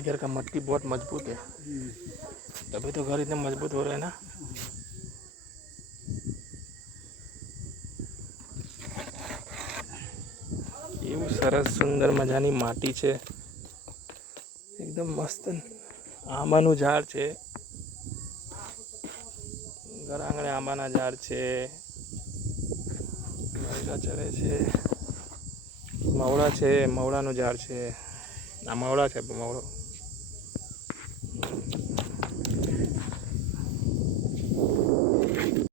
इधर का मट्टी बहुत मजबूत है, तभी तो घर इतने मजबूत हो रहे हैं ना। એવું સરસ સુંદર મજાની માટી છે, એકદમ મસ્ત આંબાનું ઝાડ છે, ઘર આંગણે આંબાના ઝાડ છે, મરઘા ચરે છે, મવડા છે, મવડાનું ઝાડ છે, આ મવડા છે, મવડો